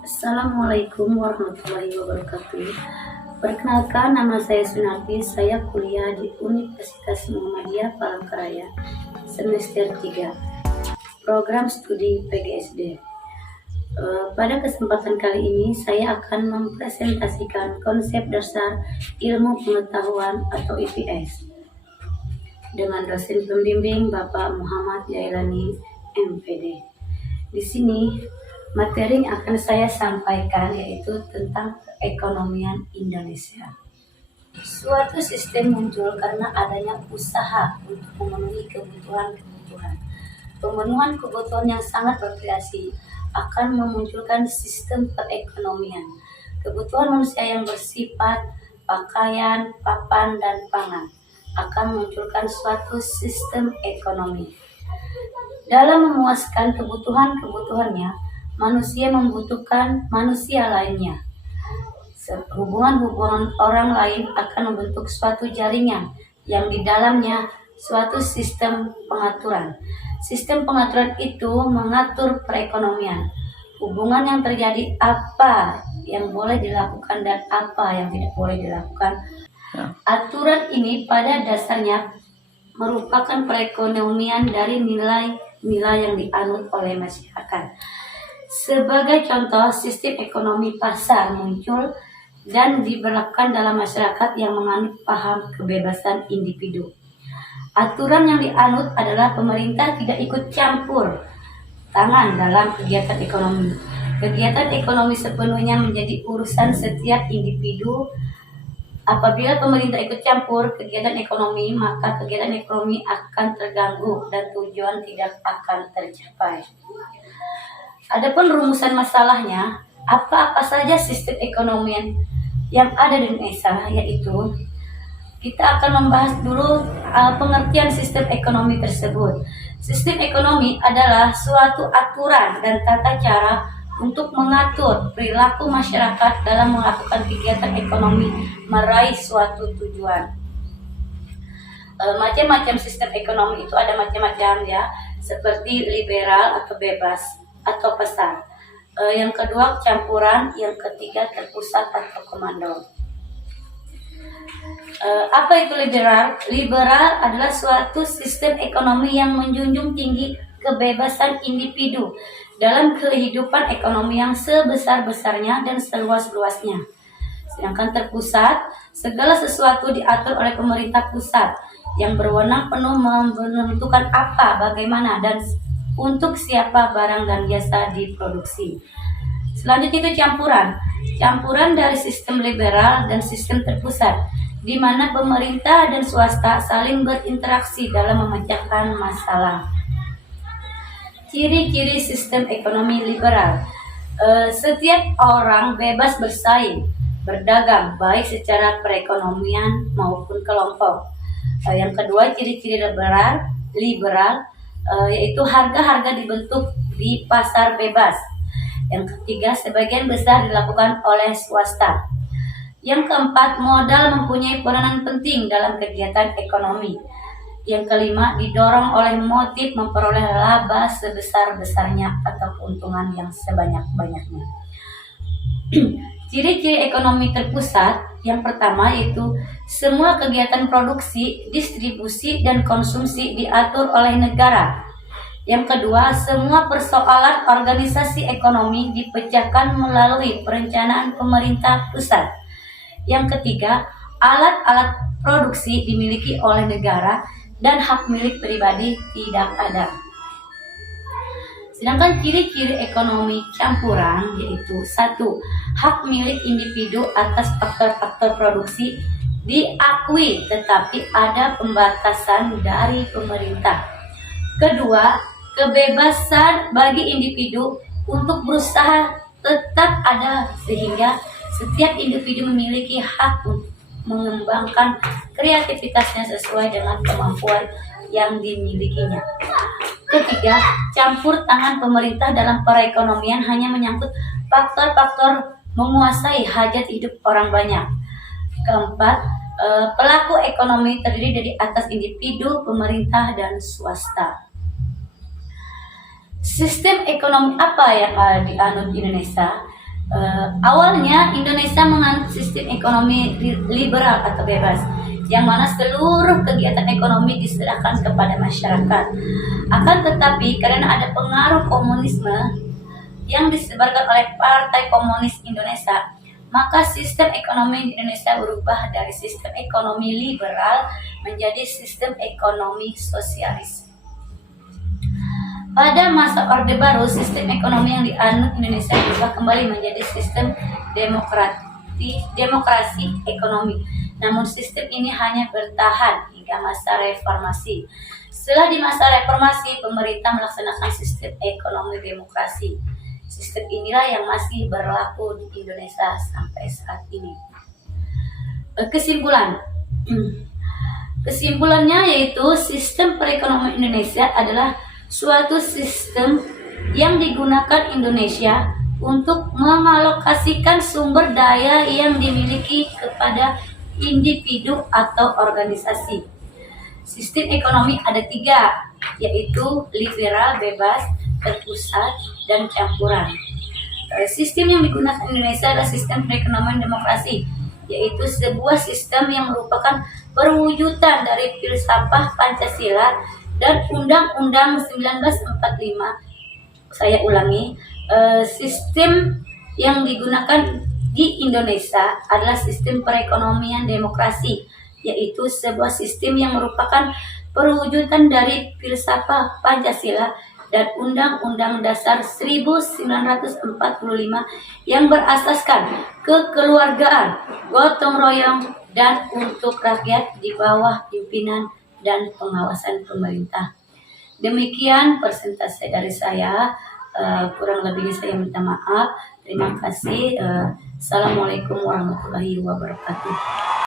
Assalamualaikum warahmatullahi wabarakatuh. Perkenalkan, nama saya Sunarti. Saya kuliah di Universitas Muhammadiyah Palangkaraya, semester 3, program studi PGSD. Pada kesempatan kali ini, saya akan mempresentasikan konsep dasar ilmu pengetahuan atau IPS dengan dosen pembimbing Bapak Muhammad Jailani, MPD. Di sini materi yang akan saya sampaikan yaitu tentang perekonomian Indonesia. Suatu sistem muncul karena adanya usaha untuk memenuhi kebutuhan. Pemenuhan kebutuhan yang sangat bervariasi akan memunculkan sistem perekonomian. Kebutuhan manusia yang bersifat pakaian, papan, dan pangan akan memunculkan suatu sistem ekonomi. Dalam memuaskan kebutuhannya, manusia membutuhkan manusia lainnya. Hubungan-hubungan orang lain akan membentuk suatu jaringan yang di dalamnya suatu sistem pengaturan. Sistem pengaturan itu mengatur perekonomian. Hubungan yang terjadi, apa yang boleh dilakukan dan apa yang tidak boleh dilakukan. Aturan ini pada dasarnya merupakan perekonomian dari nilai-nilai yang dianut oleh masyarakat. Sebagai contoh, sistem ekonomi pasar muncul dan diberlakukan dalam masyarakat yang menganut paham kebebasan individu. Aturan yang dianut adalah pemerintah tidak ikut campur tangan dalam kegiatan ekonomi. Kegiatan ekonomi sepenuhnya menjadi urusan setiap individu. Apabila pemerintah ikut campur kegiatan ekonomi, maka kegiatan ekonomi akan terganggu dan tujuan tidak akan tercapai. Adapun rumusan masalahnya, apa-apa saja sistem ekonomi yang ada di Indonesia, yaitu kita akan membahas dulu pengertian sistem ekonomi tersebut. Sistem ekonomi adalah suatu aturan dan tata cara untuk mengatur perilaku masyarakat dalam melakukan kegiatan ekonomi meraih suatu tujuan. Macam-macam sistem ekonomi itu ada macam-macam ya, seperti liberal atau bebas atau pasar. Yang kedua campuran, yang ketiga terpusat atau komando. Apa itu liberal? Liberal adalah suatu sistem ekonomi yang menjunjung tinggi kebebasan individu dalam kehidupan ekonomi yang sebesar-besarnya dan seluas-luasnya. Sedangkan terpusat, segala sesuatu diatur oleh pemerintah pusat yang berwenang penuh menentukan apa, bagaimana, dan untuk siapa barang dan jasa diproduksi. Selanjutnya itu campuran. Campuran dari sistem liberal dan sistem terpusat, di mana pemerintah dan swasta saling berinteraksi dalam memecahkan masalah. Ciri-ciri sistem ekonomi liberal. Setiap orang bebas bersaing, berdagang, baik secara perekonomian maupun kelompok. Yang kedua, ciri-ciri liberal, yaitu harga-harga dibentuk di pasar bebas. Yang ketiga, sebagian besar dilakukan oleh swasta. Yang keempat, modal mempunyai peranan penting dalam kegiatan ekonomi. Yang kelima, didorong oleh motif memperoleh laba sebesar-besarnya atau keuntungan yang sebanyak-banyaknya. Ciri-ciri ekonomi terpusat, yang pertama yaitu semua kegiatan produksi, distribusi, dan konsumsi diatur oleh negara. Yang kedua, semua persoalan organisasi ekonomi dipecahkan melalui perencanaan pemerintah pusat. Yang ketiga, alat-alat produksi dimiliki oleh negara dan hak milik pribadi tidak ada. Sedangkan ciri-ciri ekonomi campuran yaitu 1. Hak milik individu atas faktor-faktor produksi diakui tetapi ada pembatasan dari pemerintah. Kedua, kebebasan bagi individu untuk berusaha tetap ada sehingga setiap individu memiliki hak untuk mengembangkan kreativitasnya sesuai dengan kemampuan yang dimilikinya. Ketiga, campur tangan pemerintah dalam perekonomian hanya menyangkut faktor-faktor menguasai hajat hidup orang banyak. Keempat, pelaku ekonomi terdiri dari atas individu, pemerintah, dan swasta. Sistem ekonomi apa yang dianut di Indonesia? Awalnya Indonesia menganut sistem ekonomi liberal atau bebas, yang mana seluruh kegiatan ekonomi diserahkan kepada masyarakat. Akan tetapi karena ada pengaruh komunisme yang disebarkan oleh Partai Komunis Indonesia, maka sistem ekonomi di Indonesia berubah dari sistem ekonomi liberal menjadi sistem ekonomi sosialis. Pada masa Orde Baru, sistem ekonomi yang dianut Indonesia berubah kembali menjadi sistem demokrasi ekonomi. Namun sistem ini hanya bertahan hingga masa reformasi. Setelah di masa reformasi, pemerintah melaksanakan sistem ekonomi demokrasi. Sistem inilah yang masih berlaku di Indonesia sampai saat ini. Kesimpulannya yaitu sistem perekonomian Indonesia adalah suatu sistem yang digunakan Indonesia untuk mengalokasikan sumber daya yang dimiliki kepada individu atau organisasi. Sistem ekonomi ada 3, yaitu liberal, bebas, terpusat, dan campuran. Sistem yang digunakan Indonesia adalah sistem perekonomian demokrasi, yaitu sebuah sistem yang merupakan perwujudan dari filsafat Pancasila dan Undang-Undang 1945. Saya ulangi, sistem yang digunakan di Indonesia adalah sistem perekonomian demokrasi, yaitu sebuah sistem yang merupakan perwujudan dari filsafat Pancasila dan Undang-Undang Dasar 1945 yang berasaskan kekeluargaan, gotong royong, dan untuk rakyat di bawah pimpinan dan pengawasan pemerintah. Demikian persentase dari saya. Kurang lebihnya saya minta maaf. Terima kasih. Assalamualaikum warahmatullahi wabarakatuh.